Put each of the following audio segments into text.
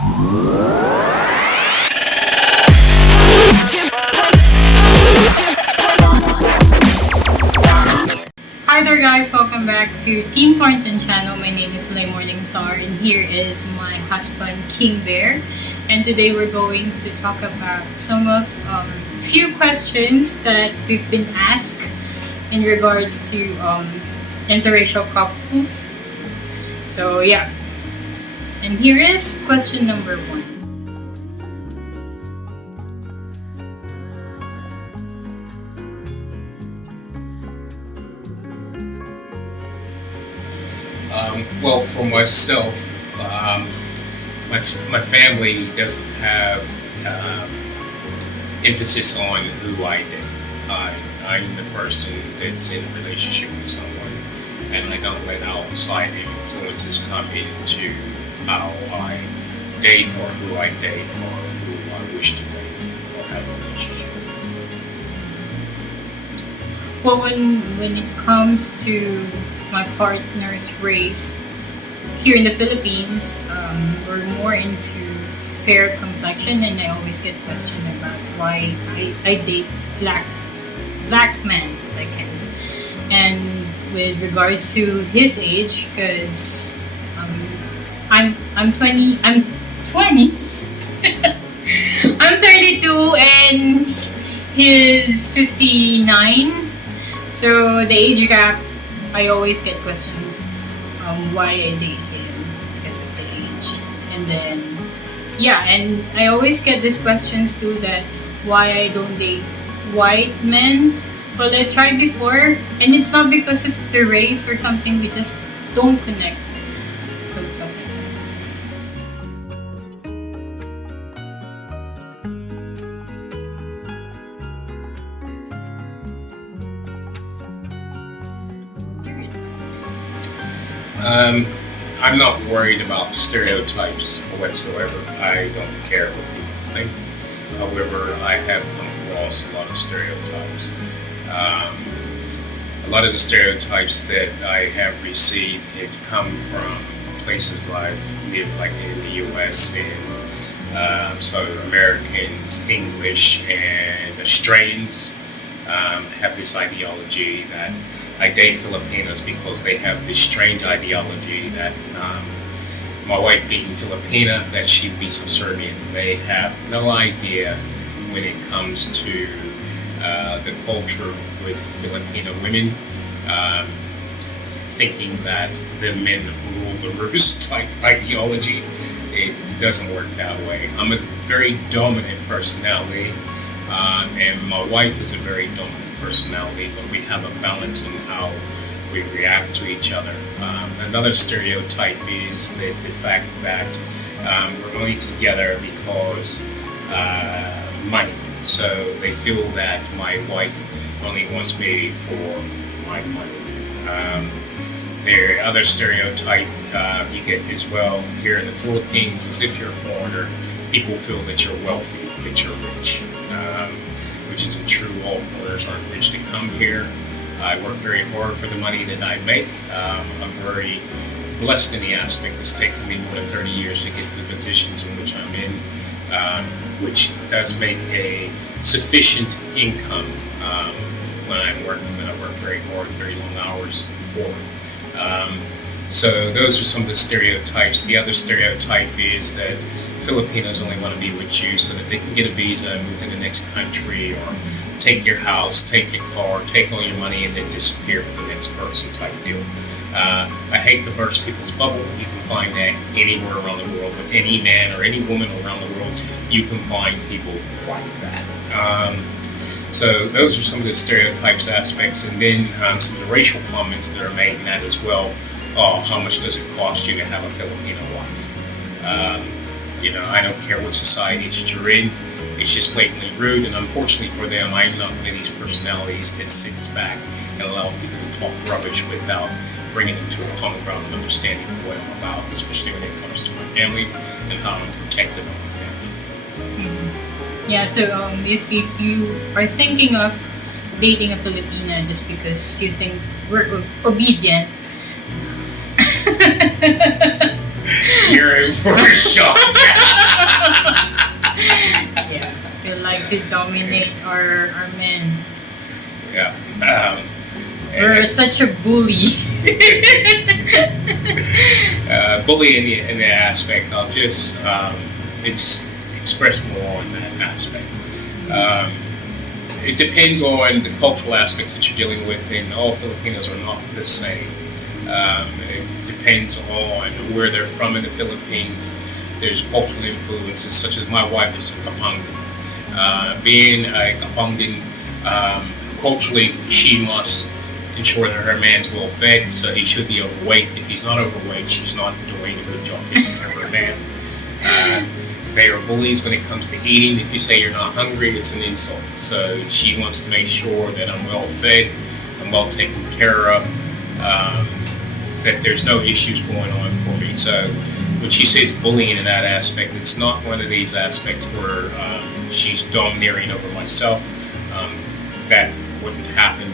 Hi there guys, welcome back to Team Thornton channel. My name is Lay Morningstar and here is my husband King Bear. And today we're going to talk about some of few questions that we've been asked in regards to interracial couples. So yeah, and here is question number 1. Well, for myself, my family doesn't have emphasis on who I date. I'm the person that's in a relationship with someone, and I don't let outside influences come into how I date or who I date or who I wish to date or have a relationship. Well, when it comes to my partner's race, here in the Philippines, we're more into fair complexion, and I always get questioned about why I date black men like him. And with regards to his age, because I'm 20, I'm 32 and he's 59. So the age gap, I always get questions why I date him because of the age. And then, yeah, and I always get these questions too, that why I don't date white men. Well, I tried before, and it's not because of the race or something, we just don't connect. So stuff like that. I'm not worried about stereotypes whatsoever. I don't care what people think. However, I have come across a lot of stereotypes. A lot of the stereotypes that I have received have come from places I've lived, like in the U.S. and so Americans, English, and Australians have this ideology that I date Filipinos because they have this strange ideology that my wife being Filipina, that she would be subservient. They have no idea when it comes to the culture with Filipino women, thinking that the men rule the roost type ideology. It doesn't work that way. I'm a very dominant personality, and my wife is a very dominant personality, but we have a balance in how we react to each other. Another stereotype is the fact that we're only together because money. So they feel that my wife only wants me for my money. The other stereotype you get as well here in the Philippines is if you're a foreigner, people feel that you're wealthy, that you're rich. Which isn't true. All foreigners aren't rich to come here. I work very hard for the money that I make. I'm very blessed in the aspect it's taken me more than 30 years to get to the positions in which I'm in, which does make a sufficient income when I'm working. I work very hard, very long hours for it. So those are some of the stereotypes. The other stereotype is that Filipinos only want to be with you so that they can get a visa and move to the next country, or take your house, take your car, take all your money, and then disappear with the next person type deal. I hate to burst people's bubble. You can find that anywhere around the world. With any man or any woman around the world, you can find people like that. So those are some of the stereotypes aspects, and then some of the racial comments that are made in that as well. Oh, how much does it cost you to have a Filipino wife? I don't care what society that you're in. It's just blatantly rude, and unfortunately for them, I'm not one of these personalities that sits back and allows people to talk rubbish without bringing it to a common ground and understanding of what I'm about, especially when it comes to my family and how I'm protective of my family. Yeah, so if you are thinking of dating a Filipina just because you think we're obedient, You're in for a shock. to dominate our men. Yeah. We're such a bully. Bully in the aspect of just express more on that aspect. It depends on the cultural aspects that you're dealing with, and all Filipinos are not the same. It depends on where they're from in the Philippines. There's cultural influences, such as my wife is a Kapampangan. Being a Kapampangan, culturally, she must ensure that her man's well fed, so he should be overweight. If he's not overweight, she's not doing a good job taking care of her man. They are bullies when it comes to eating. If you say you're not hungry, it's an insult. So she wants to make sure that I'm well fed, I'm well taken care of, that there's no issues going on for me. So when she says bullying in that aspect, it's not one of these aspects where she's domineering over myself. That wouldn't happen.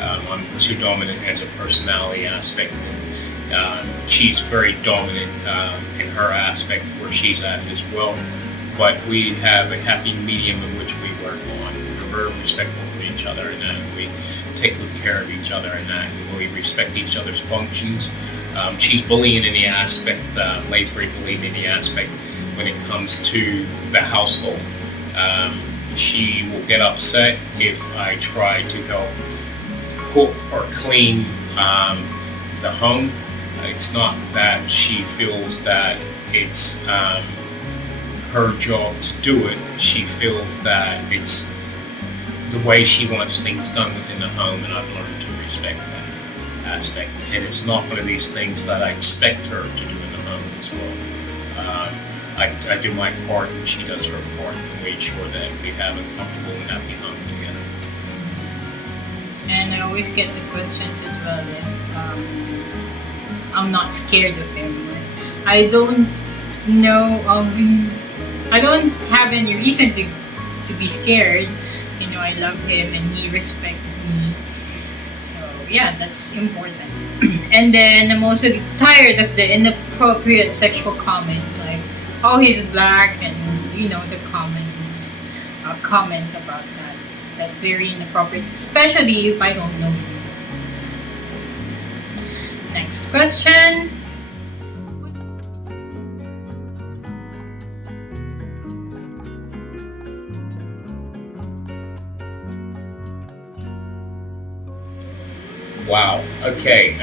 I'm too dominant as a personality aspect. She's very dominant in her aspect where she's at as well. But we have a happy medium in which we work on. We're very respectful for each other, and we take good care of each other, and we respect each other's functions. She's bullying in the aspect, Lay's very bullying in the aspect when it comes to the household. She will get upset if I try to help cook or clean the home. It's not that she feels that it's her job to do it. She feels that it's the way she wants things done within the home, and I've learned to respect that aspect. And it's not one of these things that I expect her to do in the home as well. I do my part, and she does her part, and we ensure that we have a comfortable and happy home together. And I always get the questions as well if I'm not scared of him. I don't know. I don't have any reason to be scared. You know, I love him and he respected me. So yeah, that's important. And then I'm also tired of the inappropriate sexual comments like, "Oh, he's black," and you know the comments about that. That's very inappropriate, especially if I don't know you. Next question. Wow. Okay.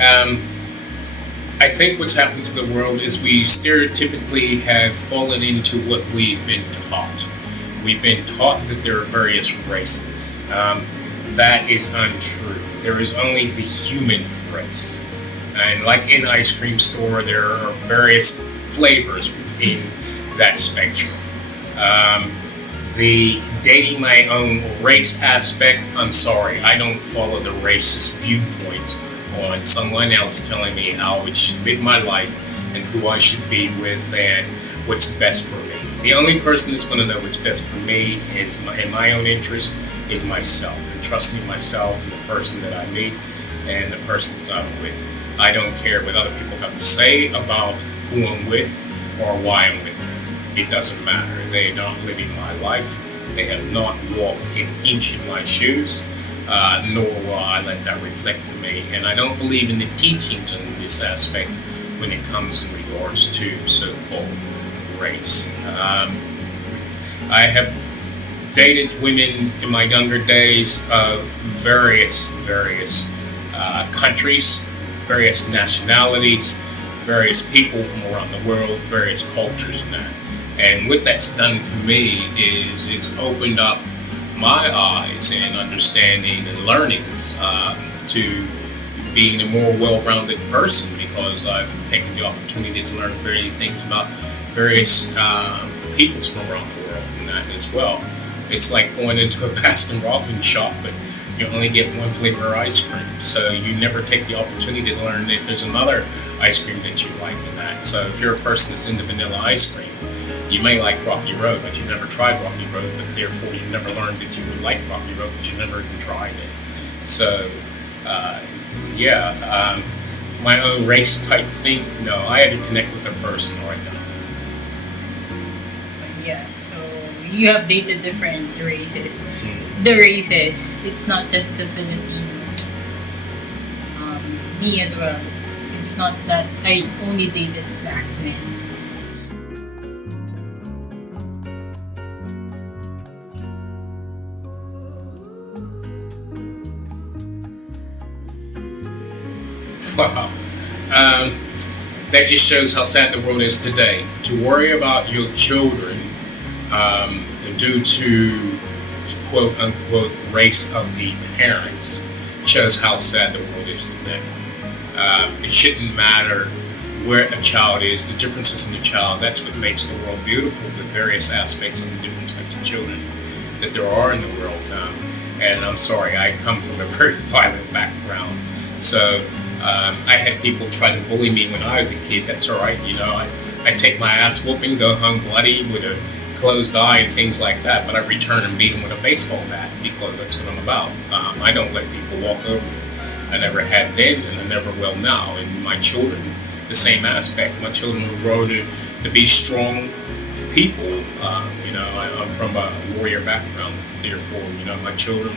I think what's happened to the world is we stereotypically have fallen into what we've been taught. We've been taught that there are various races. That is untrue. There is only the human race. And like in ice cream store, there are various flavors within that spectrum. The dating my own race aspect, I'm sorry, I don't follow the racist viewpoints on someone else telling me how I should live my life and who I should be with and what's best for me. The only person that's going to know what's best for me is in my own interest is myself, and trusting myself and the person that I meet and the person that I'm with. I don't care what other people have to say about who I'm with or why I'm with them. It doesn't matter. They are not living my life. They have not walked an inch in my shoes, nor will I let that reflect to me. And I don't believe in the teachings in this aspect when it comes in regards to so-called race. I have dated women in my younger days of various countries, various nationalities, various people from around the world, various cultures and that. And what that's done to me is it's opened up my eyes and understanding and learnings to being a more well-rounded person, because I've taken the opportunity to learn various things about various peoples from around the world and that as well. It's like going into a Baskin Robbins shop, but you only get one flavor of ice cream, so you never take the opportunity to learn if there's another ice cream that you like in that. So if you're a person that's into vanilla ice cream, you may like Rocky Road, but you never tried Rocky Road, but therefore you never learned that you would like Rocky Road, but you never even tried it. So, my own race type thing, no, I had to connect with a person right now. Yeah, so you have dated different races. The races. It's not just the Filipino. Me as well. It's not that I only dated black men. Wow. That just shows how sad the world is today. To worry about your children due to quote unquote race of the parents shows how sad the world is today. It shouldn't matter where a child is, the differences in the child. That's what makes the world beautiful, the various aspects of the different types of children that there are in the world. And I'm sorry, I come from a very violent background. So I had people try to bully me when I was a kid. That's all right, I take my ass whooping, go home bloody with a closed eye and things like that, but I return and beat them with a baseball bat because that's what I'm about. I don't let people walk over me. I never had then, and I never will now. And my children, the same aspect. My children will grow to be strong people. I'm from a warrior background, therefore, my children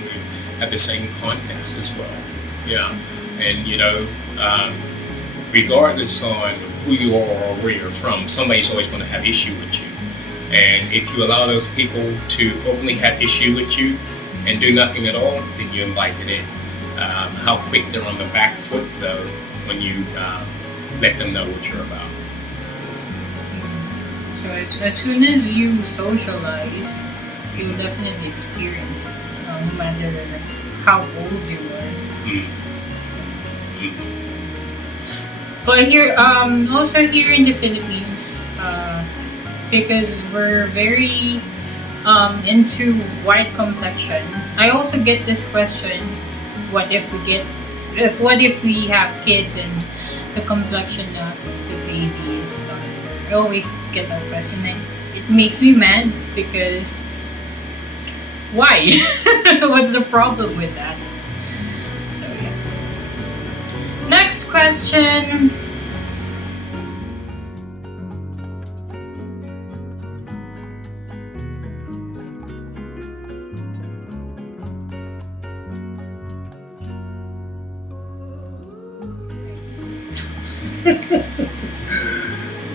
have the same context as well. Yeah, and regardless on who you are or where you're from, somebody's always going to have issue with you. And if you allow those people to openly have issue with you and do nothing at all, then you invite it in. How quick they're on the back foot, though, when you let them know what you're about. So as soon as you socialize, you will definitely experience it, no matter how old you are. But here, also here in the Philippines, because we're very into white complexion, I also get this question: what if we have kids and the complexion of the baby is darker? I always get that question, and it makes me mad because why? What's the problem with that? So yeah. Next question.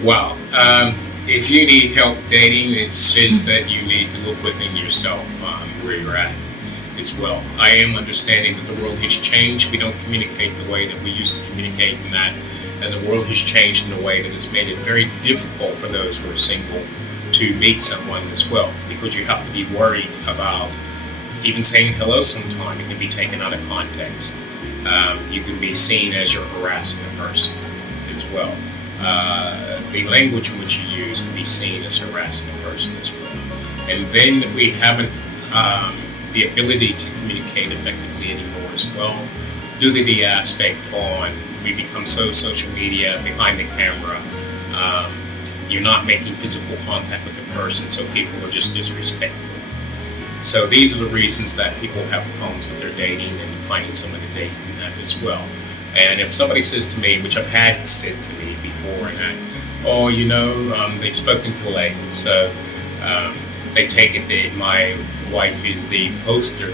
Wow. If you need help dating, it's just that you need to look within yourself where you're at as well. I am understanding that the world has changed. We don't communicate the way that we used to communicate in that. And the world has changed in a way that has made it very difficult for those who are single to meet someone as well. Because you have to be worried about even saying hello sometime. It can be taken out of context. You can be seen as you're harassing a person as well. The language in which you use can be seen as harassing a person as well. And then we haven't the ability to communicate effectively anymore as well, due to the aspect on we become so social media, behind the camera, you're not making physical contact with the person, so people are just disrespectful. So these are the reasons that people have problems with their dating and finding someone to date in that as well. And if somebody says to me, which I've had said to me before, and that, they've spoken to late, so they take it that my wife is the poster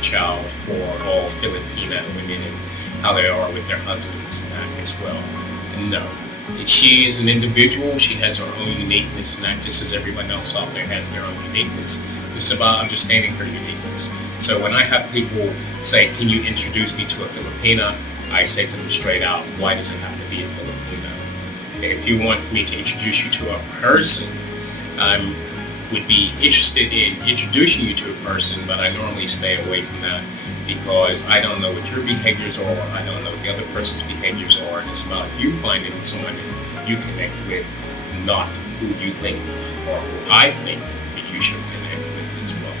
child for all Filipino women and how they are with their husbands and that as well. And no, she is an individual. She has her own uniqueness, and that just as everyone else out there has their own uniqueness. It's about understanding her uniqueness. So when I have people say, "Can you introduce me to a Filipina?" I say to them straight out, "Why does it have to be a Filipino? If you want me to introduce you to a person, I would be interested in introducing you to a person, but I normally stay away from that because I don't know what your behaviors are. I don't know what the other person's behaviors are. And it's about you finding someone that you connect with, not who you think or who I think that you should connect with as well."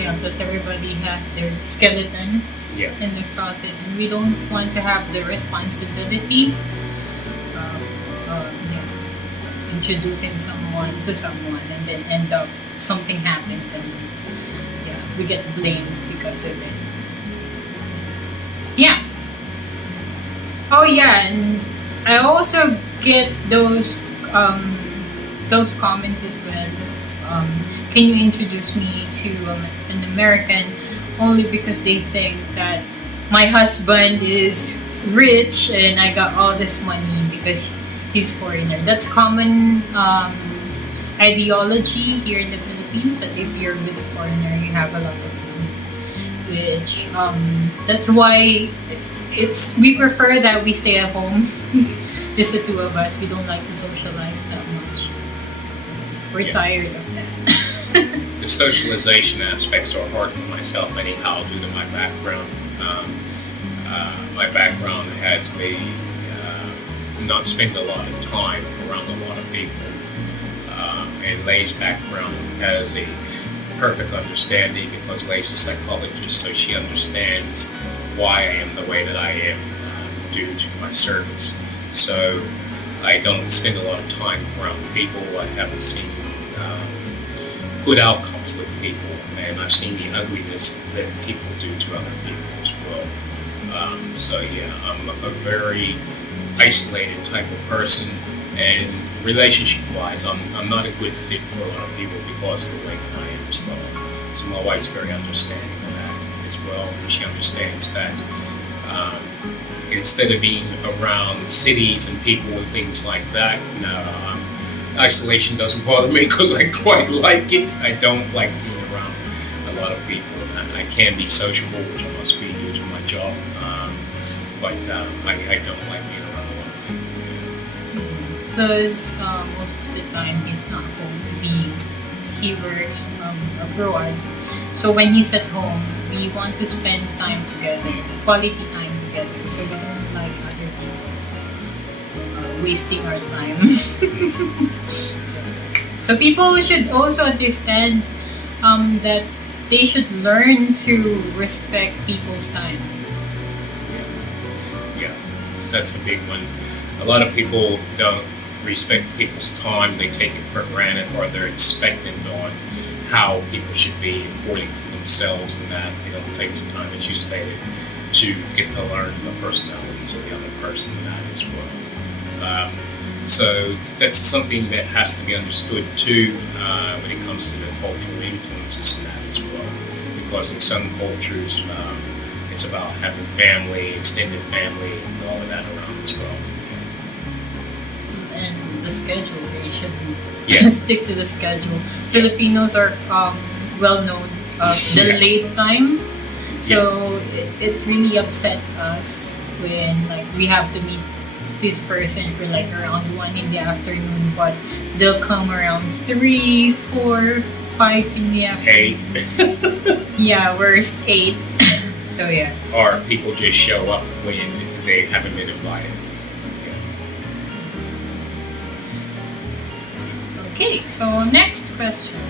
Yeah, because everybody has their skeleton in the closet, and we don't want to have the responsibility of introducing someone to someone, and then end up something happens, and we get blamed because of it. Yeah. Oh yeah, and I also get those comments as well can you introduce me to an American, only because they think that my husband is rich and I got all this money because he's foreigner. That's common ideology here in the Philippines, that if you're with a foreigner, you have a lot of money. Which that's why we prefer that we stay at home. Just the two of us. We don't like to socialize that much. We're tired of that. The socialization aspects are hard for myself anyhow due to my background. My background has me not spend a lot of time around a lot of people. And Lay's background has a perfect understanding because Lay's a psychologist, so she understands why I am the way that I am due to my service. So I don't spend a lot of time around people. I haven't seen good outcomes with people, and I've seen the ugliness that people do to other people as well. So yeah, I'm a very isolated type of person, and relationship-wise, I'm not a good fit for a lot of people because of the way that I am as well. So my wife's very understanding of that as well, and she understands that instead of being around cities and people and things like that, no, isolation doesn't bother me because I quite like it. I don't like being around a lot of people. I can be sociable, which I must be due to my job, but I don't like being around a lot of people. Because most of the time he's not home because he works abroad. So when he's at home, we want to spend time together, quality time together. So we don't like other people wasting our time. So people should also understand that they should learn to respect people's time. Yeah, that's a big one. A lot of people don't respect people's time. They take it for granted, or they're expectant on how people should be according to themselves, and that they don't take the time, as you stated, to get to learn the personalities of the other person and that as well. So that's something that has to be understood too when it comes to the cultural influences and that as well. Because in some cultures, it's about having family, extended family, and all of that around as well. And the schedule, they should Yeah. stick to the schedule. Filipinos are well known of the late time, so it really upsets us when like we have to meet this person for like around 1 in the afternoon, but they'll come around 3, 4, 5 in the afternoon. 8. Yeah, worst 8. So yeah. Or people just show up when they haven't been invited. Okay, so next question.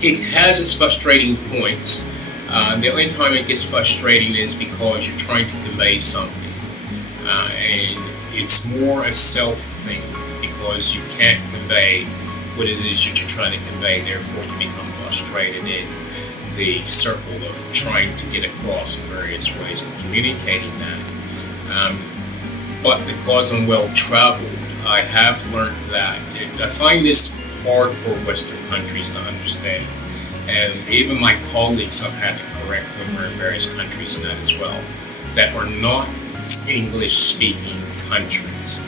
It has its frustrating points. The only time it gets frustrating is because you're trying to convey something, and it's more a self thing because you can't convey what it is that you're trying to convey. Therefore, you become frustrated in the circle of trying to get across in various ways of communicating that. But because I'm well traveled, I have learned that I find this hard for Western countries to understand, and even my colleagues I've had to correct when we're in various countries and that as well, that are not English-speaking countries.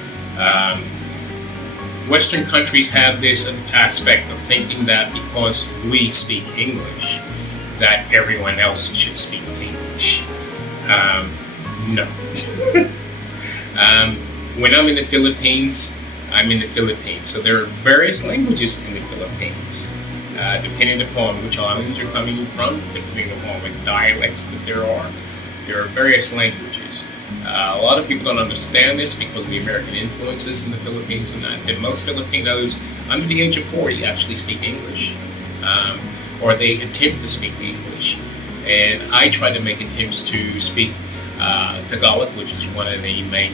Western countries have this aspect of thinking that because we speak English, that everyone else should speak English. No. When I'm in the Philippines, I'm in the Philippines. So there are various languages in the Philippines, depending upon which islands you're coming from, depending upon what dialects that there are. There are various languages. A lot of people don't understand this because of the American influences in the Philippines and that. And most Filipinos under the age of 40 actually speak English, or they attempt to speak English. And I try to make attempts to speak Tagalog, which is one of the main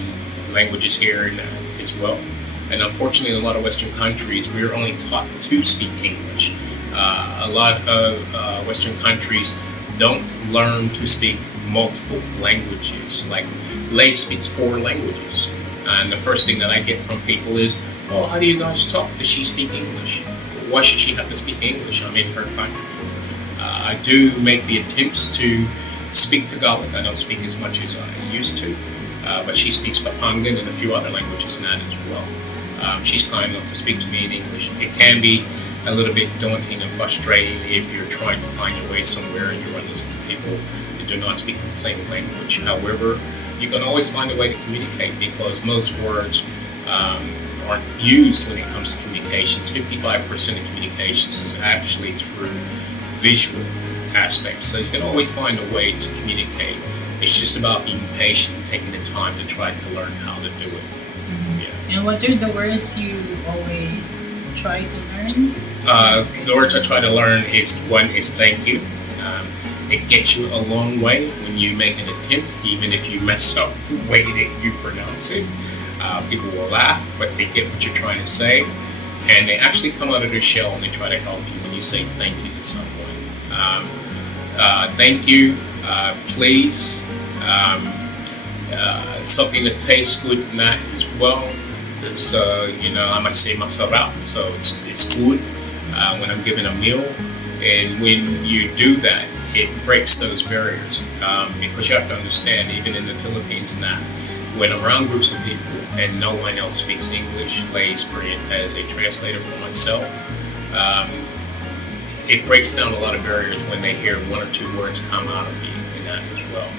languages here as well. And unfortunately, in a lot of Western countries, we're only taught to speak English. A lot of Western countries don't learn to speak multiple languages. Like Lei speaks 4 languages. And the first thing that I get from people is, oh, how do you guys talk? Does she speak English? Why should she have to speak English? I'm in her country. I do make the attempts to speak Tagalog. I don't speak as much as I used to. But she speaks Papangan and a few other languages in that as well. She's kind enough to speak to me in English. It can be a little bit daunting and frustrating if you're trying to find your way somewhere and you run into people that do not speak the same language. However, you can always find a way to communicate because most words aren't used when it comes to communications. 55% of communications is actually through visual aspects. So you can always find a way to communicate. It's just about being patient and taking the time to try to learn how to do it. And what are the words you always try to learn? The words I try to learn is one is thank you. It gets you a long way when you make an attempt, even if you mess up the way that you pronounce it. People will laugh, but they get what you're trying to say, and they actually come out of their shell and they try to help you when you say thank you to someone. Thank you, please, something that tastes good and that as well. So, I might say masarap, so it's good when I'm giving a meal. And when you do that, it breaks those barriers because you have to understand, even in the Philippines and that, when around groups of people and no one else speaks English, Leigh's brilliant as a translator for myself, it breaks down a lot of barriers when they hear 1 or 2 words come out of me in that as well.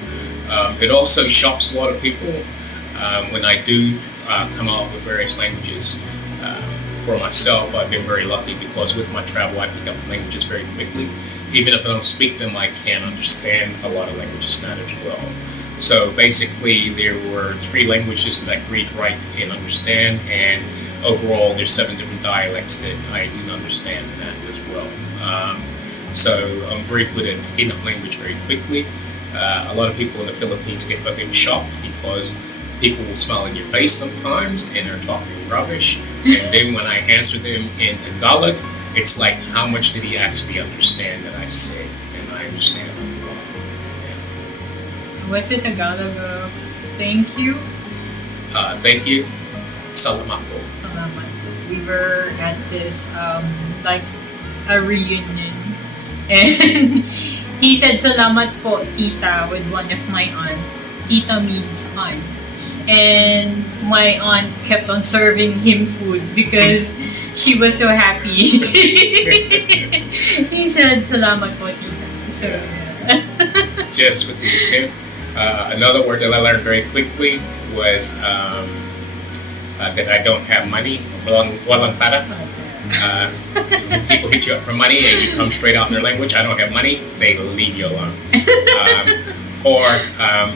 It also shocks a lot of people when I do come out with various languages. For myself, I've been very lucky because with my travel, I pick up languages very quickly. Even if I don't speak them, I can understand a lot of languages now as well. So basically, there were 3 languages that I could read, write, and understand, and overall, there's 7 different dialects that I can understand in that as well. So I'm very good at picking up language very quickly. A lot of people in the Philippines get fucking shocked because people will smile in your face sometimes and they're talking rubbish. And then when I answer them in Tagalog, it's like, how much did he actually understand that I said? And I understand a lot. What's the Tagalog of thank you? Thank you. Salamat po. Salamat. We were at this, like, a reunion. And he said, salamat po, tita, with one of my aunt. Tita means aunt. And my aunt kept on serving him food because she was so happy. He said, salamat po, tita. So, Just with the tip. Another word that I learned very quickly was that I don't have money. Walang para. People hit you up for money and you come straight out in their language. I don't have money. They leave you alone. Or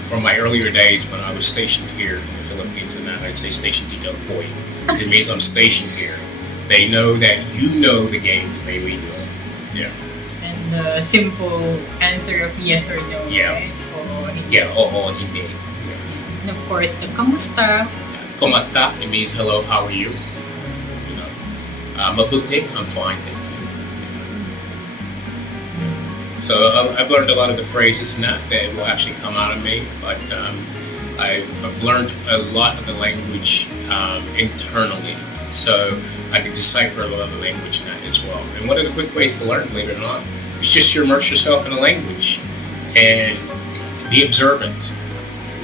from my earlier days when I was stationed here in the Philippines, and that I'd say stationed dito boy. It means I'm stationed here. They know that you know the games. They leave you alone. Yeah. and the simple answer of yes or no. Yeah. Right? Oo, hindi. Yeah. Oo, hindi. And of course, the kamusta. Komasta, it means hello, how are you? Mabuti, I'm fine, thank you. So I've learned a lot of the phrases now that will actually come out of me, but I've learned a lot of the language internally. So I can decipher a lot of the language now as well. And one of the quick ways to learn, believe it or not, is just to immerse yourself in a language and be observant.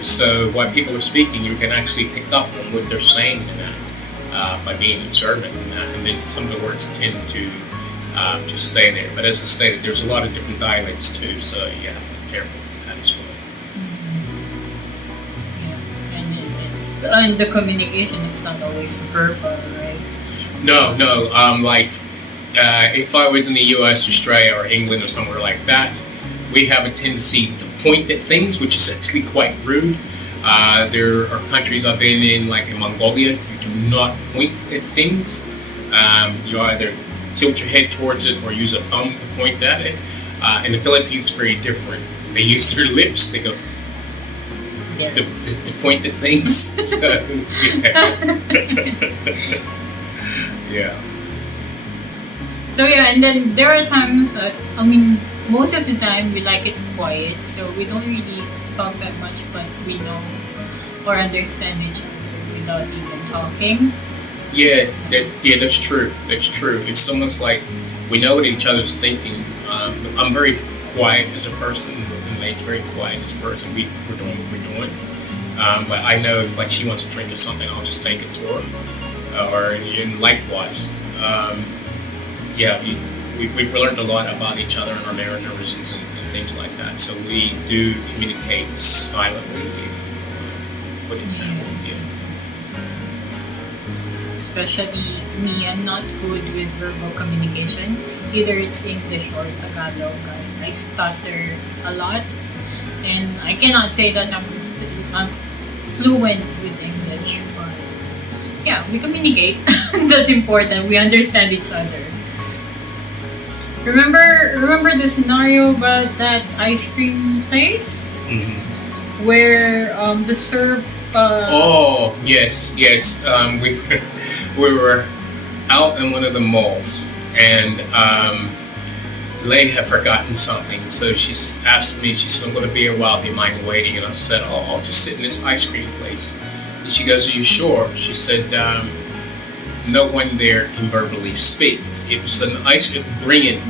So while people are speaking, you can actually pick up on what they're saying in that by being observant in that. And then some of the words tend to just stay there. But as I stated, there's a lot of different dialects too, so you have to be careful with that as well. Yeah. And the communication is not always verbal, right? No. If I was in the U.S., Australia, or England, or somewhere like that, we have a tendency to point at things, which is actually quite rude. There are countries I've been in, like in Mongolia, you do not point at things. You either tilt your head towards it or use a thumb to point at it. In the Philippines, it's very different. They use their lips. They go, there. The point at things. So, yeah. So yeah, and then there are times that, I mean, most of the time we like it quiet, so we don't really talk that much, but we know or understand each other without even talking. Yeah, that's true. That's true. It's almost like we know what each other's thinking. I'm very quiet as a person, and Lane's very quiet as a person. We're doing what we're doing. But I know if like she wants a drink or something, I'll just take it to her. And likewise. Yeah, we've learned a lot about each other and our mannerisms and things like that. So we do communicate silently, if you put it that way. Yeah. Especially me, I'm not good with verbal communication. Either it's English or Tagalog. I stutter a lot, and I cannot say that I'm fluent with English, but yeah, we communicate. That's important. We understand each other. Remember the scenario about that ice cream place where the serve. Oh yes. We were out in one of the malls, and Leigh had forgotten something, so she asked me. She said, "I'm going to be a while. Do you mind waiting?" And I said, "Oh, I'll just sit in this ice cream place." And she goes, "Are you sure?" She said, "No one there can verbally speak." It was an brilliant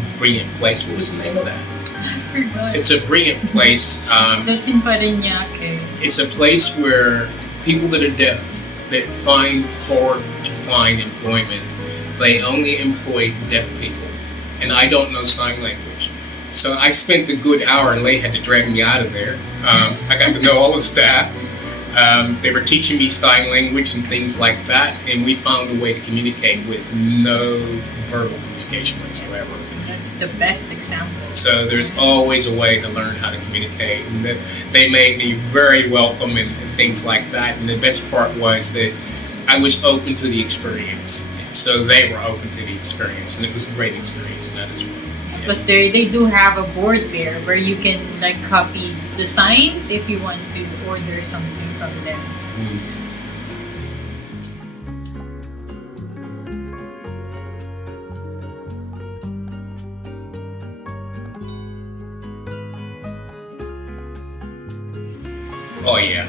place. What was the name of that? I forgot. It's a brilliant place. That's in Parañaque. It's a place where people that are deaf, that find hard to find employment, they only employ deaf people. And I don't know sign language. So I spent a good hour, and Leigh had to drag me out of there. I got to know all the staff. They were teaching me sign language and things like that, and we found a way to communicate with no verbal communication whatsoever. That's the best example. So there's always a way to learn how to communicate, and they made me very welcome and things like that. And the best part was that I was open to the experience, so they were open to the experience, and it was a great experience that as well. Plus, they do have a board there where you can like copy the signs if you want to order something from them. Oh yeah.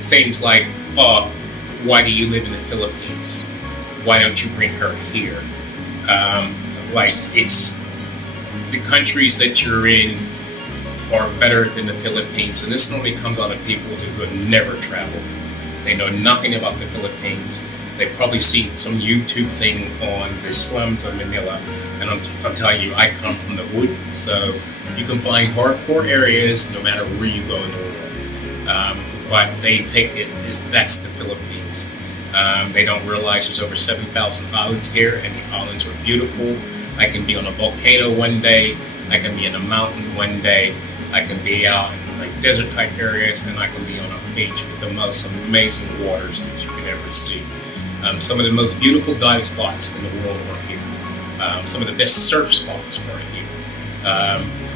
Things like, oh, why do you live in the Philippines? Why don't you bring her here? Like, it's the countries that you're in are better than the Philippines, and this normally comes out of people who have never traveled. They know nothing about the Philippines. They've probably seen some YouTube thing on the slums of Manila, and I'm telling you, I come from the hood, so you can find hardcore areas no matter where you go in the world. But they take it as that's the Philippines. They don't realize there's over 7,000 islands here, and the islands are beautiful. I can be on a volcano one day, I can be in a mountain one day, I can be out in like desert type areas, and I can be on a beach with the most amazing waters that you can ever see. Some of the most beautiful dive spots in the world are here. Some of the best surf spots are here.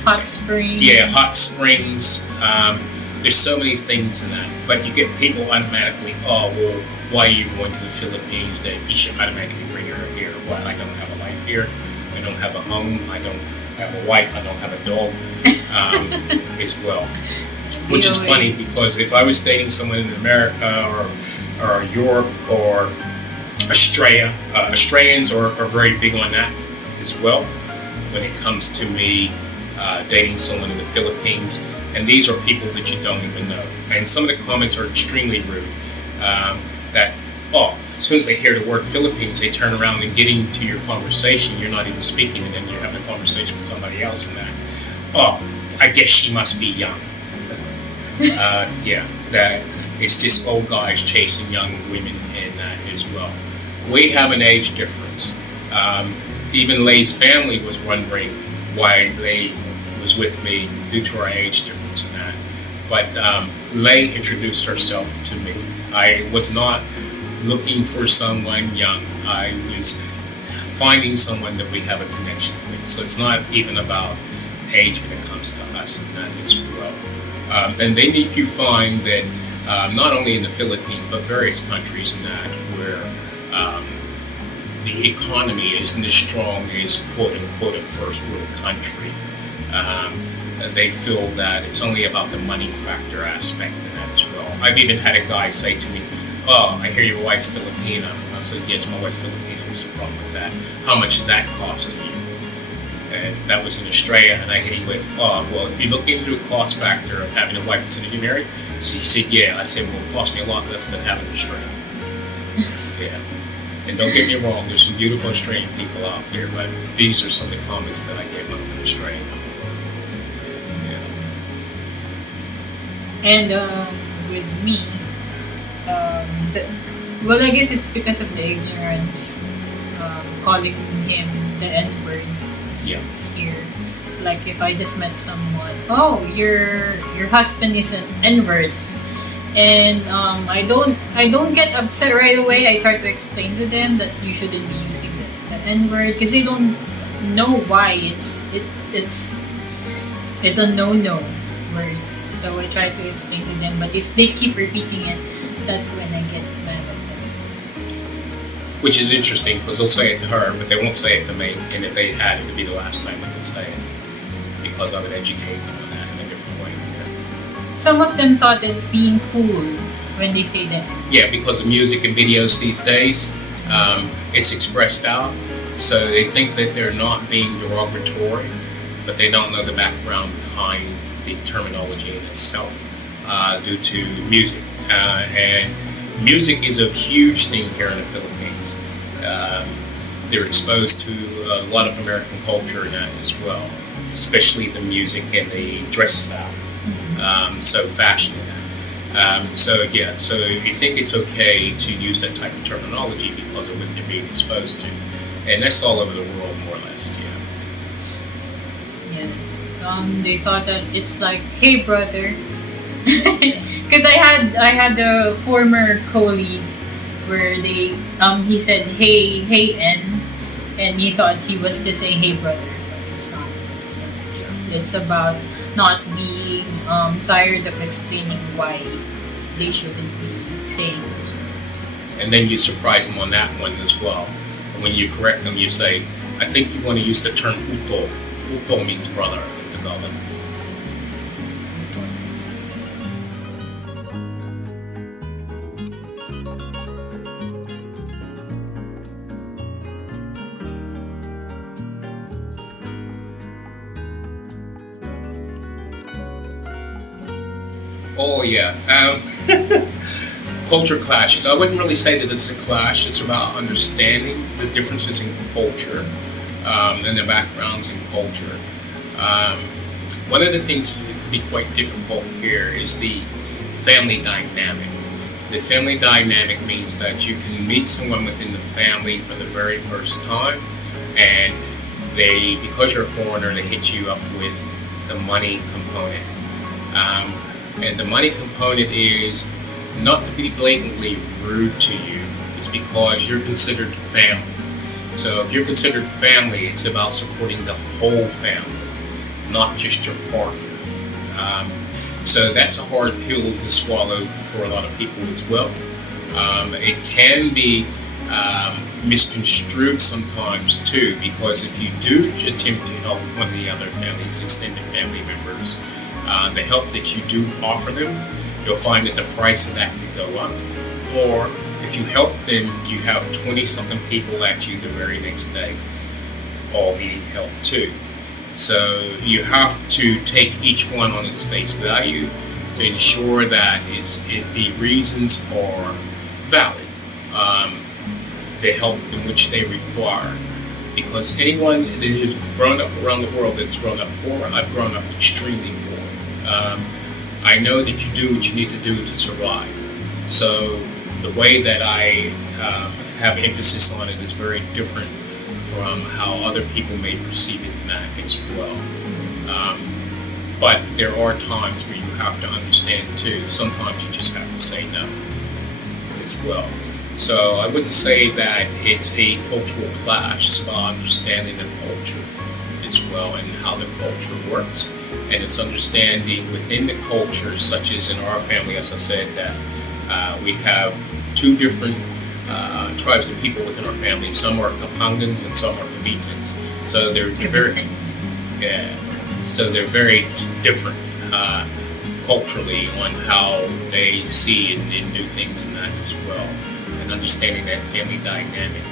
Hot springs. Yeah, hot springs. There's so many things in that. But you get people automatically, oh, well, why are you going to the Philippines? That you should automatically bring her here. Well, I don't have a life here. I don't have a home. I don't have a wife. I don't have a dog as well. Which is funny because if I was dating someone in America or Europe or Australia, Australians are very big on that as well when it comes to me dating someone in the Philippines. And these are people that you don't even know. And some of the comments are extremely rude. That, as soon as they hear the word Philippines, they turn around and get into your conversation. You're not even speaking to them. You're having a conversation with somebody else and that. I guess she must be young. Yeah, that it's just old guys chasing young women and that as well. We have an age difference. Even Leigh's family was wondering why Leigh was with me due to our age difference and that. But Leigh introduced herself to me. I was not looking for someone young. I was finding someone that we have a connection with. So it's not even about age when it comes to us and that as well. And then if you find that not only in the Philippines but various countries in that where the economy isn't as strong as quote unquote a first world country, they feel that it's only about the money factor aspect in that as well. I've even had a guy say to me, "Oh, I hear your wife's Filipino." I said, "Yes, my wife's Filipino. What's the problem with that? How much does that cost to you?" And that was in Australia, and I hit him with, "Oh, well, if you look into the cost factor of having a wife that's in a married," so he said, "Yeah." I said, "Well, it cost me a lot less than having an Australian." Yeah. And don't get me wrong, there's some beautiful Australian people out there, but these are some of the comments that I get when I'm in Australia. Yeah. And with me, well, I guess it's because of the ignorance, calling him the N word. Yeah. Here, like if I just met someone, "Oh, your husband is an N word," and I don't get upset right away. I try to explain to them that you shouldn't be using the N word because they don't know why it's a no word. So I try to explain to them, but if they keep repeating it, that's when I get mad at them. Which is interesting because they'll say it to her, but they won't say it to me. And if they had, it would be the last time they would say it because I would educate them on that in a different way. Yeah. Some of them thought it's being cool when they say that. Yeah, because of music and videos these days, it's expressed out. So they think that they're not being derogatory, but they don't know the background behind the terminology in itself due to music. And music is a huge thing here in the Philippines. They're exposed to a lot of American culture in that as well, especially the music and the dress style. So fashion in that. So you think it's okay to use that type of terminology because of what they're being exposed to. And that's all over the world, more or less, Yeah. They thought that it's like, "Hey, brother," because I had a former colleague where he said, "Hey, N," and he thought he was just saying, "Hey, brother," but it's not. So it's about not being tired of explaining why they shouldn't be saying those words. And then you surprise them on that one as well. And when you correct them, you say, "I think you want to use the term uto." Uto means brother in Tagalog. Oh yeah. Culture clashes. I wouldn't really say that it's a clash. It's about understanding the differences in culture and the backgrounds in culture. One of the things that can be quite difficult here is the family dynamic. The family dynamic means that you can meet someone within the family for the very first time, and because you're a foreigner, they hit you up with the money component. And the money component is not to be blatantly rude to you. It's because you're considered family. So if you're considered family, it's about supporting the whole family, not just your partner. So that's a hard pill to swallow for a lot of people as well. It can be misconstrued sometimes too, because if you do attempt to help one of the other families, extended family members, the help that you do offer them, you'll find that the price of that could go up. Or if you help them, you have 20-something people at you the very next day, all needing help too. So you have to take each one on its face value to ensure that the reasons are valid, the help in which they require. Because anyone that has grown up around the world that's grown up poor, I've grown up extremely poor. I know that you do what you need to do to survive. So the way that I have emphasis on it is very different from how other people may perceive it in that as well. But there are times where you have to understand too. Sometimes you just have to say no as well. So I wouldn't say that it's a cultural clash. It's about understanding the culture as well, and how the culture works. And it's understanding within the culture, such as in our family, as I said, that we have two different tribes of people within our family. Some are Kapangans and some are Kabitans. So they're very, yeah, so they're very different culturally on how they see and do things and that as well, and understanding that family dynamic.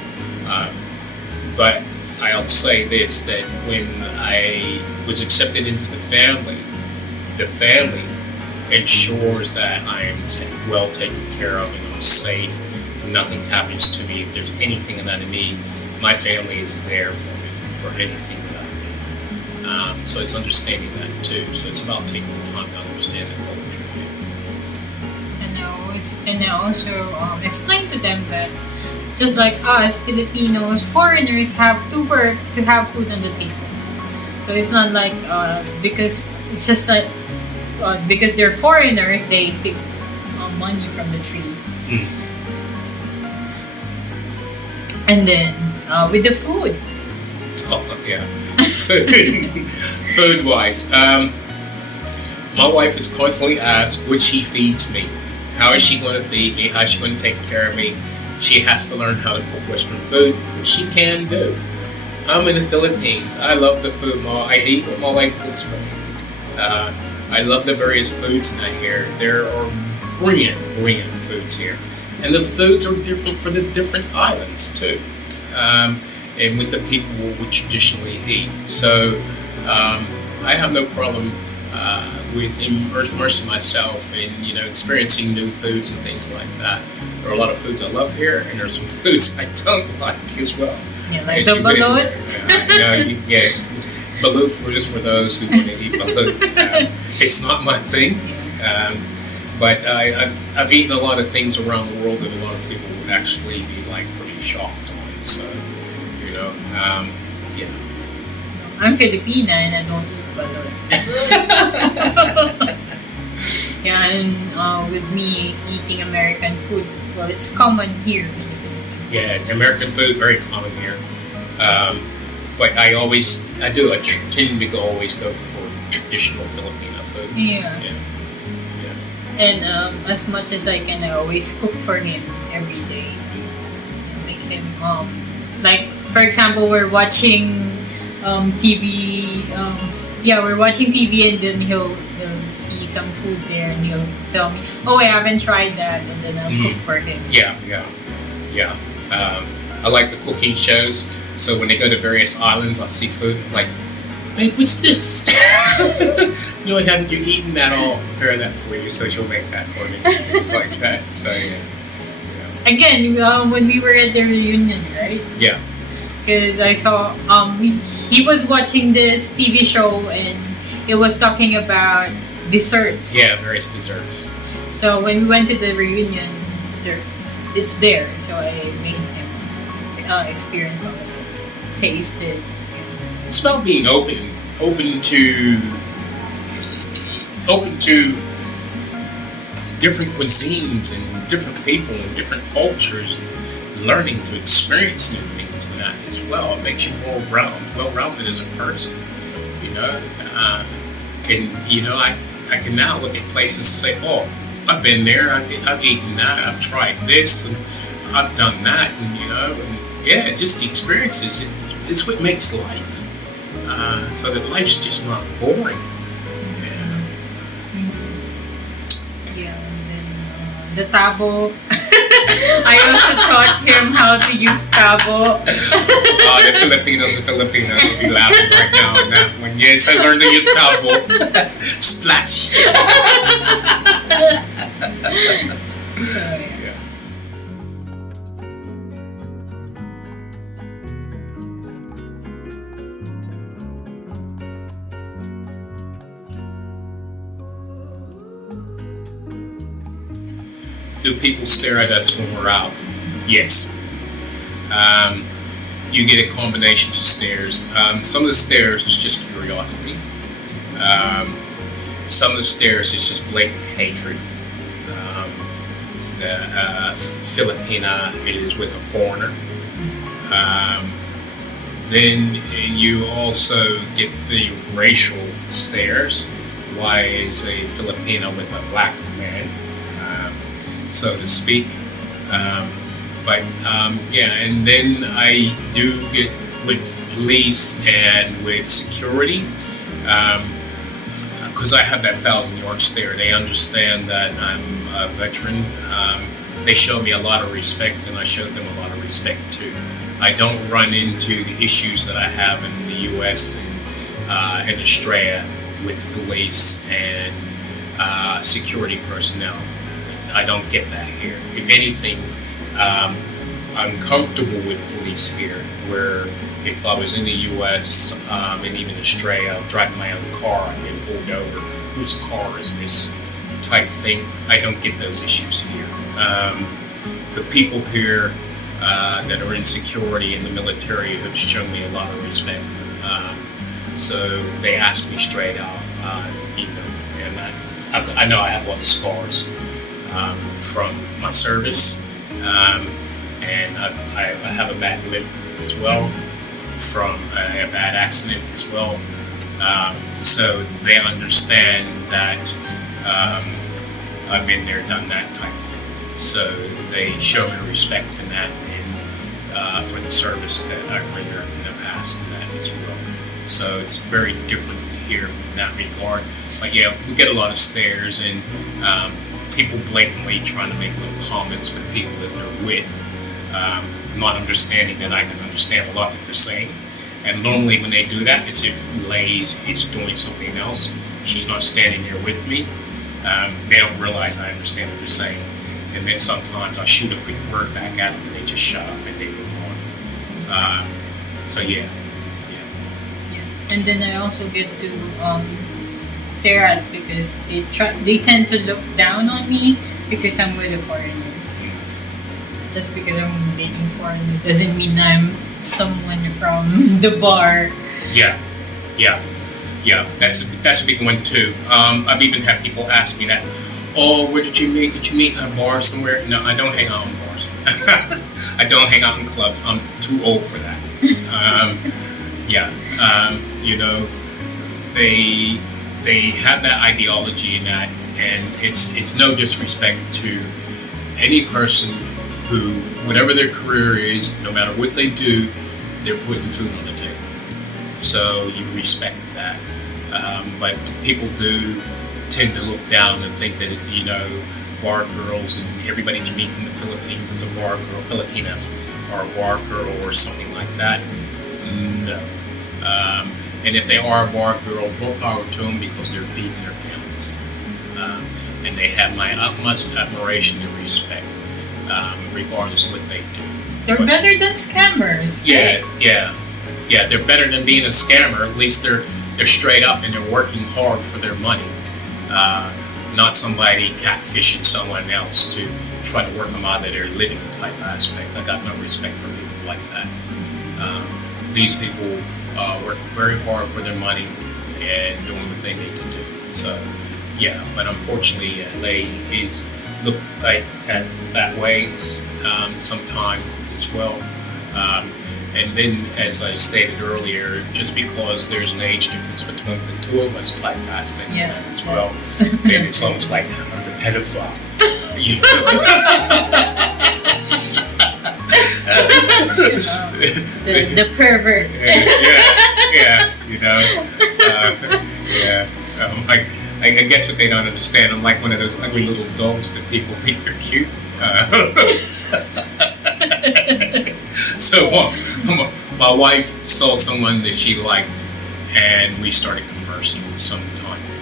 But I'll say this, that when I was accepted into the family ensures that I am well taken care of and I'm safe. Nothing happens to me. If there's anything that I need, my family is there for me for anything that I need. So it's understanding that too. So it's about taking the time to understand the culture. And I also explain to them that just like us Filipinos, foreigners have to work to have food on the table. So it's not like because it's just that because they're foreigners, they pick money from the tree. Mm. And then with the food. Oh yeah, food wise, my wife is constantly asked what she feeds me. How is she going to feed me? How is she going to take care of me? She has to learn how to cook Western food, which she can do. I'm in the Philippines. I love the food. I eat what my wife cooks for me. I love the various foods in here. There are brilliant foods here. And the foods are different for the different islands too. And with the people we traditionally eat. So I have no problem with immersing myself in experiencing new foods and things like that. There are a lot of foods I love here, and there's some foods I don't like as well. You like the balut? Yeah, balut just for those who want to eat balut. It's not my thing, but I've eaten a lot of things around the world that a lot of people would actually be like pretty shocked on. So, yeah. I'm Filipina and I don't eat balut. Yeah, and with me eating American food, well, it's common here. Yeah, American food very common here. But I tend to always go for traditional Filipino food. Yeah. And as much as I can, I always cook for him every day. Make him like for example, we're watching TV. We're watching TV, and then he'll see some food there, and he'll tell me, "Oh, I haven't tried that," and then I'll cook for him. Yeah. I like the cooking shows. So when they go to various islands, I see food. I'm like, "Babe, what's this?" Haven't you eaten that? I'll prepare that for you, so she'll make that for me. Things like that. So yeah. Again, when we were at the reunion, right? Yeah. Because I saw he was watching this TV show and it was talking about desserts. Yeah, various desserts. So when we went to the reunion, it's there. So I made him experience all of it, taste it. It's about being open to different cuisines and different people and different cultures, and learning to experience new things and that as well. It makes you more well-rounded as a person, I can now look at places and say, oh, I've been there, I've eaten that, I've tried this, and I've done that, and just the experiences. It's what makes life, so that life's just not boring. The tabo. I also taught him how to use tabo. The Filipinos will be laughing right now on that one. Yes, I learned to use tabo. Splash. So, yeah. Do people stare at us when we're out? Yes. You get a combination of stares. Some of the stares is just curiosity. Some of the stares is just blatant hatred. The Filipina is with a foreigner. Then you also get the racial stares. Why is a Filipino with a black man, so to speak? Yeah, and then I do get with police and with security, because I have that 1,000-yard stare. They understand that I'm a veteran. They show me a lot of respect, and I show them a lot of respect too. I don't run into the issues that I have in the U.S. and Australia with police and security personnel. I don't get that here. If anything, I'm comfortable with police here, where if I was in the U.S. And even Australia, driving my own car and get pulled over, whose car is this type thing? I don't get those issues here. The people here that are in security in the military have shown me a lot of respect. So they ask me straight out, and I know I have a lot of scars from my service, and I have a bad lip as well from a bad accident as well. So they understand that I've been there, done that type of thing. So they show me respect in that, and for the service that I've rendered in the past and that as well. So it's very different here in that regard. But yeah, we get a lot of stares and people blatantly trying to make little comments with people that they're with, not understanding that I can understand a lot that they're saying. And normally when they do that, it's if Lay is doing something else. She's not standing there with me. They don't realize I understand what they're saying. And then sometimes I shoot a quick word back at them and they just shut up and they move on. So yeah. And then I also get to stare at because they tend to look down on me because I'm with a foreigner. Just because I'm dating foreigner doesn't mean I'm someone from the bar. Yeah. That's a big one too. I've even had people ask me that. Oh, where did you meet? Did you meet in a bar somewhere? No, I don't hang out in bars. I don't hang out in clubs. I'm too old for that. They have that ideology in that, and it's no disrespect to any person who, whatever their career is, no matter what they do, they're putting food on the table. So you respect that. But people do tend to look down and think that, bar girls and everybody you meet from the Philippines is a bar girl, Filipinas, or a bar girl or something like that. No. And if they are a bar girl, more power to them because they're feeding their families. And they have my utmost admiration and respect, regardless of what they do. They're better than scammers. Yeah. They're better than being a scammer. At least they're straight up and they're working hard for their money. Not somebody catfishing someone else to try to work them out of their living type aspect. I got no respect for people like that. These people work very hard for their money and doing what they need to do. So, yeah, but unfortunately, they is look like at that way sometimes as well. And then, as I stated earlier, just because there's an age difference between the two of us type aspect of that as well, then it's almost like I'm the pedophile. The pervert. I guess what they don't understand, I'm like one of those ugly little dogs that people think they're cute. So my wife saw someone that she liked, and we started conversing sometime ago.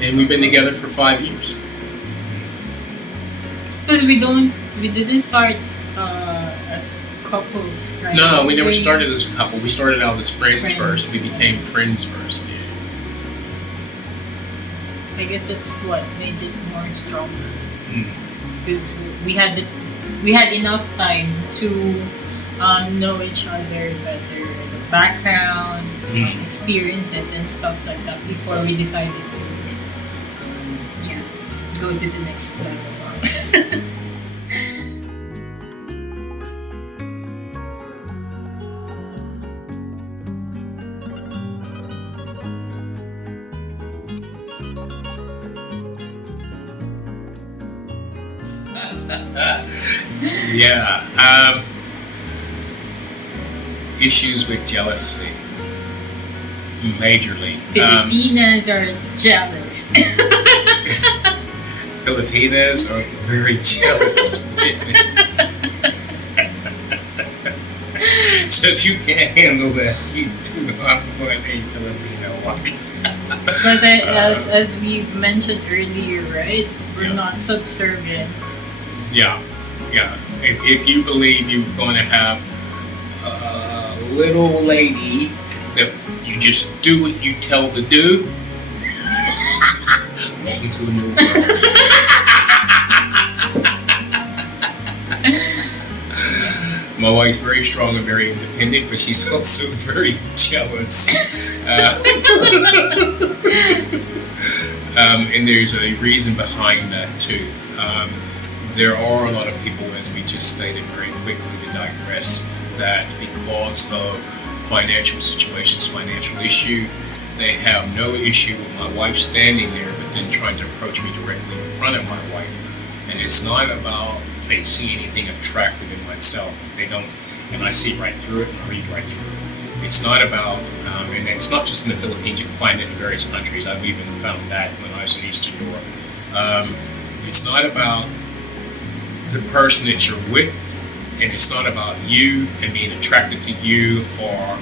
Yeah. And we've been together for 5 years. Because we didn't start as a couple, right? No, we never started as a couple. We started out as friends first. We became friends first. Yeah. I guess that's what made it more stronger. Because we had enough time to know each other better, the background, experiences, and stuff like that before we decided to go to the next level. Yeah. Issues with jealousy, majorly. Filipinas are jealous. Filipinos are very jealous women. So if you can't handle that, you do not want a Filipino wife. Because as we mentioned earlier, right? We're not subservient. Yeah, yeah. If you believe you're going to have a little lady that you just do what you tell to do, welcome to a new world. My wife's very strong and very independent, but she's also very jealous. And there's a reason behind that too. There are a lot of people, as we just stated very quickly to digress, that because of financial situations, financial issue, they have no issue with my wife standing there, but then trying to approach me directly in front of my wife. And it's not about they see anything attractive in myself. They don't, and I see right through it and I read right through it. It's not about, and it's not just in the Philippines, you can find it in various countries. I've even found that when I was in Eastern Europe. It's not about the person that you're with, and it's not about you and being attracted to you or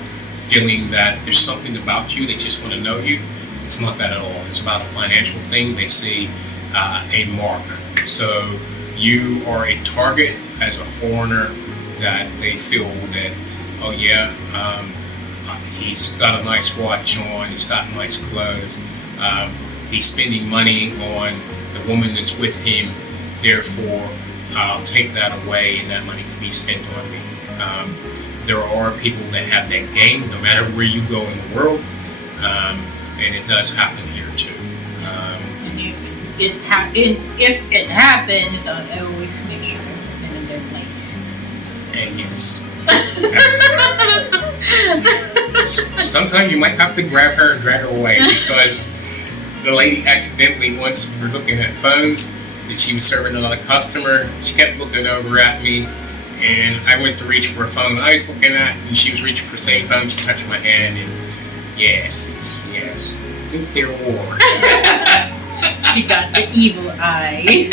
feeling that there's something about you, they just want to know you. It's not that at all. It's about a financial thing. They see a mark. So you are a target as a foreigner that they feel that, oh yeah, he's got a nice watch on, he's got nice clothes, he's spending money on the woman that's with him, therefore I'll take that away and that money can be spent on me. There are people that have that game no matter where you go in the world, and it does happen here too. And if it happens, I always make sure I put them in their place. And yes. Sometimes you might have to grab her and drag her away because the lady accidentally, once we were looking at phones, and she was serving another customer, she kept looking over at me, and I went to reach for a phone I was looking at, and she was reaching for the same phone. She touched my hand, and yes, nuclear war. She got the evil eye.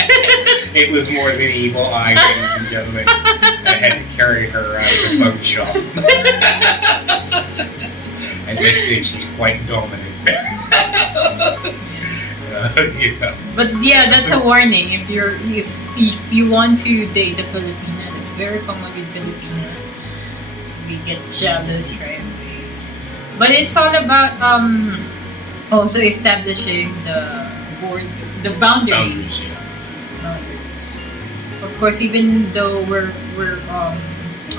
It was more than an evil eye, ladies and gentlemen. I had to carry her out of the phone shop. As I said, she's quite dominant. Yeah. But yeah, that's a warning. If you want to date a Filipina, that's very common with Filipina. We get jealous right away. But it's all about also establishing the boundaries. Of course, even though we're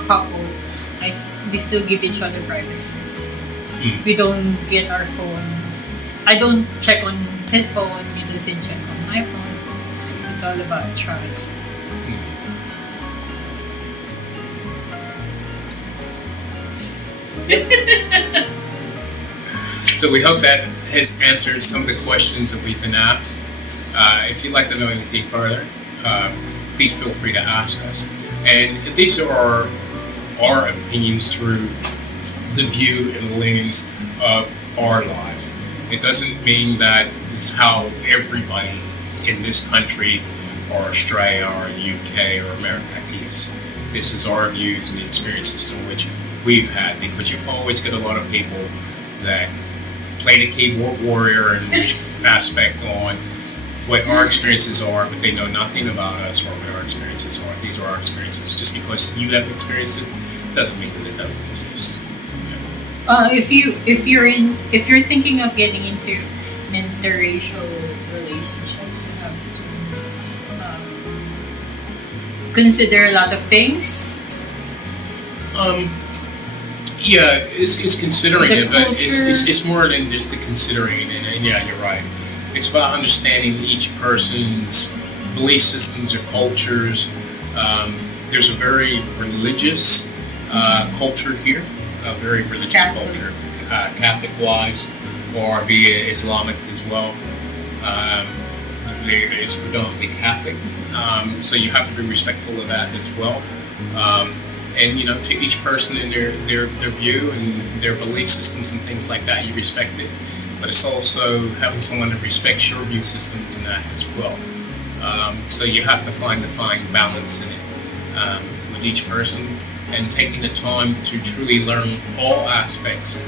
couple, we still give each other privacy. We don't get our phones. I don't check on his phone. He doesn't check on my phone. It's all about trust. So we hope that has answered some of the questions that we've been asked. If you'd like to know anything further, please feel free to ask us. And these are our opinions through the view and lens of our lives. It doesn't mean that it's how everybody in this country or Australia or UK or America is. This is our views and the experiences in which we've had, because you always get a lot of people that play the keyboard warrior and aspect on what our experiences are, but they know nothing about us or what our experiences are. These are our experiences. Just because you haven't experienced it doesn't mean that it doesn't exist. If you're thinking of getting into an interracial relationship, you have to consider a lot of things. Yeah, it's considering The it, but culture. it's more than just the considering. And yeah, you're right. It's about understanding each person's belief systems or cultures. There's a very religious culture here, a very religious Catholic. culture, Catholic-wise, or be it Islamic as well. it's predominantly Catholic, so you have to be respectful of that as well. And to each person and their view and their belief systems and things like that, you respect it. But it's also having someone that respects your view systems and that as well. So you have to find the fine balance in it with each person, and taking the time to truly learn all aspects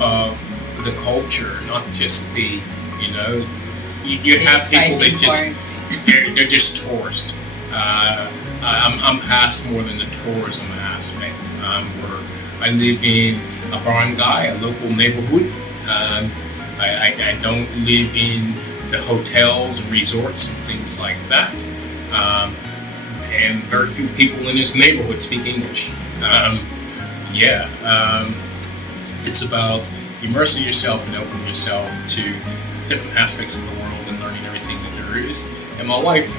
of the culture, not just you have people that just they're just tourists. I'm past more than the tourism aspect. Where I live in a barangay, a local neighborhood. I don't live in the hotels and resorts and things like that. And very few people in this neighborhood speak English. It's about immersing yourself and opening yourself to different aspects of the world and learning everything that there is. And my wife,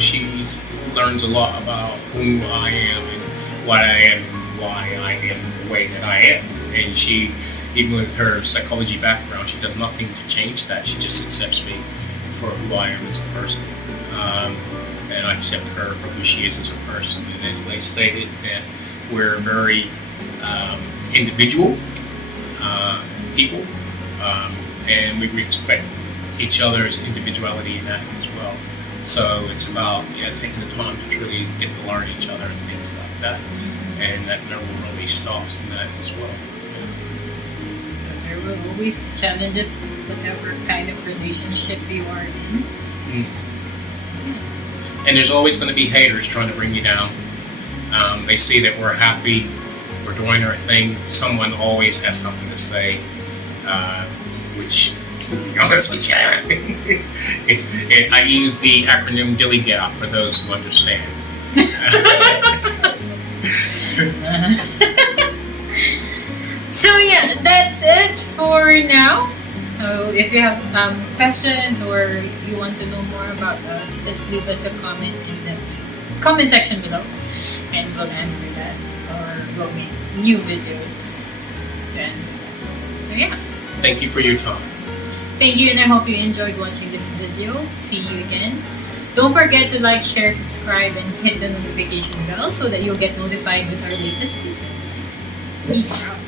she learns a lot about who I am and what I am and why I am the way that I am. And she, even with her psychology background, she does nothing to change that. She just accepts me for who I am as a person. And I accept her for who she is as a person. And as they stated, that we're very individual people, and we respect each other's individuality in that as well. So it's about taking the time to truly get to learn each other and things like that, and that never really stops in that as well. So there will always be challenges, whatever kind of relationship you are in. And there's always going to be haters trying to bring you down. They see that we're happy, we're doing our thing. Someone always has something to say, which, to be honest with you, I use the acronym DILLY-GAP for those who understand. So yeah, that's it for now. So if you have questions or you want to know more about us, just leave us a comment in the comment section below, and we'll answer that, or we'll make new videos to answer that. So yeah. Thank you for your time. Thank you, and I hope you enjoyed watching this video. See you again. Don't forget to like, share, subscribe, and hit the notification bell so that you'll get notified with our latest videos. Peace out.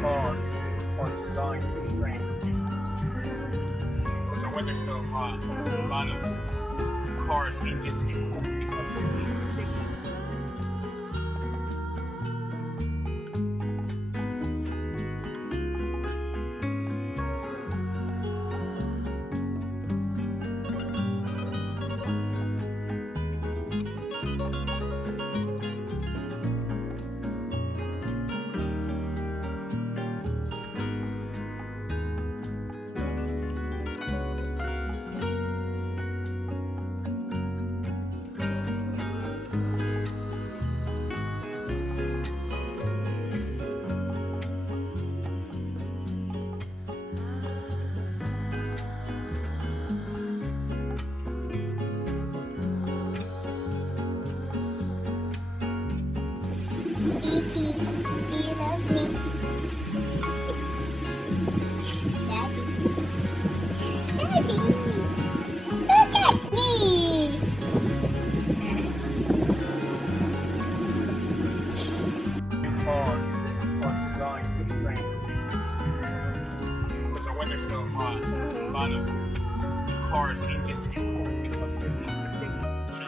cars are designed for strength. So when they're so hot, a lot of cars engines get cold because of the heat. Kiki, do you love me? Daddy. Daddy, look at me. Cars are designed for strength. So when they're so hot, a lot of cars engines get cold because of the heat.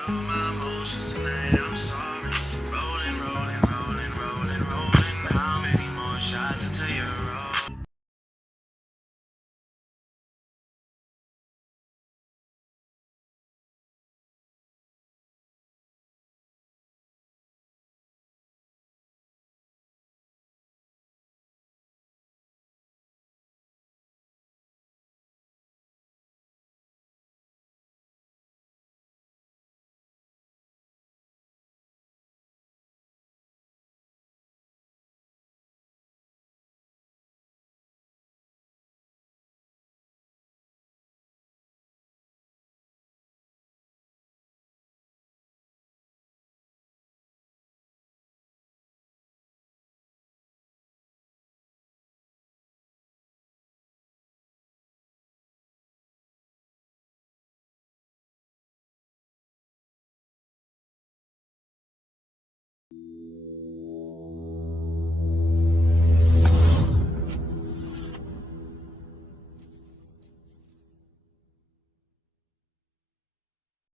All my emotions tonight, I'm sorry. Rolling, rolling, rolling, rolling, rolling. How many more shots until you're